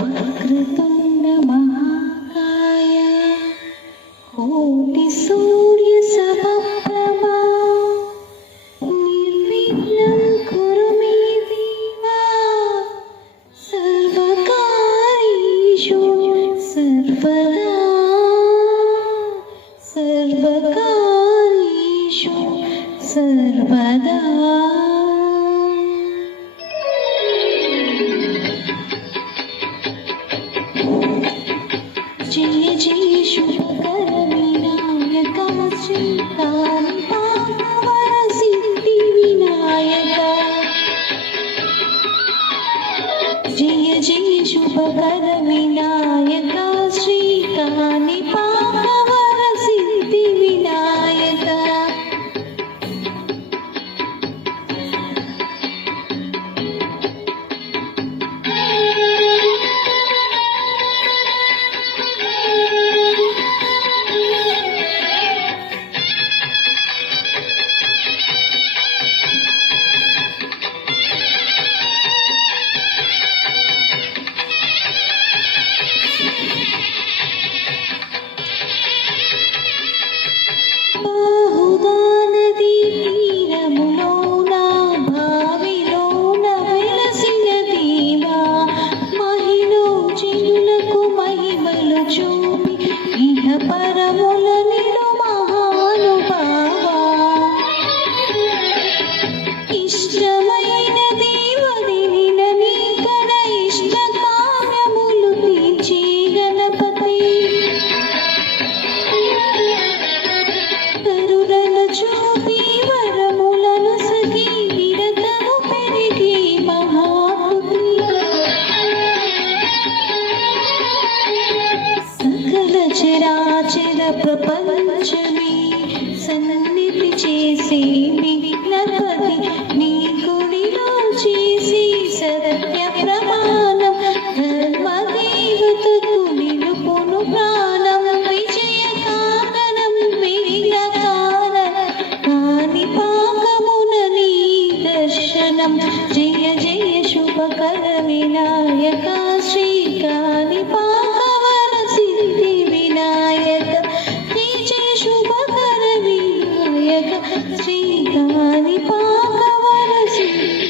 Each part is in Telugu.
వక్రతుండ మహాకాయ కోటి సూర్య సమప్రభా నిర్విఘ్నం కురు మే దేవా సర్వకార్యేషు సర్వదా సర్వకార్యేషు సర్వదా. जय जय शुभकर विनायक श्रीकांतावर सिद्धि विनायक. जय जय शुभकर विनायक श्रीकांतावर सिद्धि विनायक. చరాచర ప్రపంచమే సన్నిధి చేసే విఘ్నపతి నీ గుడిలో చేసి సత్య ప్రమాణం ధర్మదేవతకు నిలుపును ప్రాణం విజయ కారణం వేల కారణం కాని పాకమున నీ దర్శనం. జయ జయ శుభకర వినాయక శ్రీకాని పాకవర సిద్ధి వినాయక. జయ జయ శుభకర వినాయక శ్రీకాని పాకవర సిద్ధి.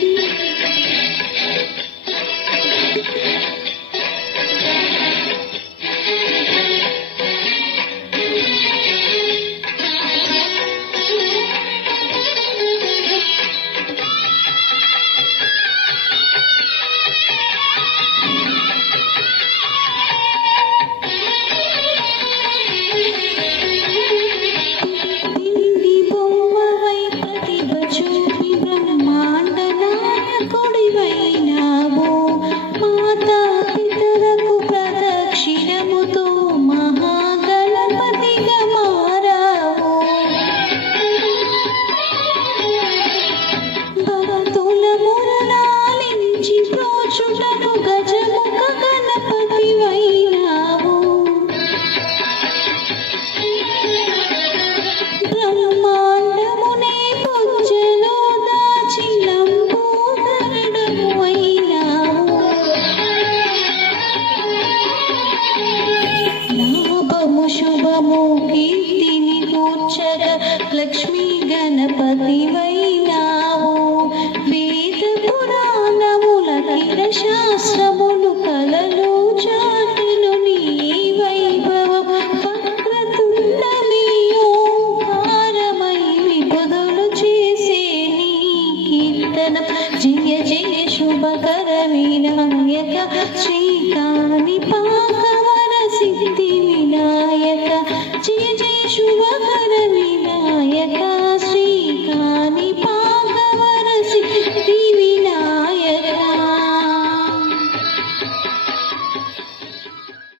శుభము కీర్తిని కూర్చగ లక్ష్మీ గణపతి వైనావు. వేద పురాణముల కిర శాస్త్రములు కలలు చాటును నీ వైభవం. వక్రతుండమే ఓంకారమై విపదులు చేసే నీ కీర్తనం. జయ జయ శుభకర వినాయక శ్రీకాని పాకవర సిద్ధి వినాయక. జయ జయ శుభకర వినాయక.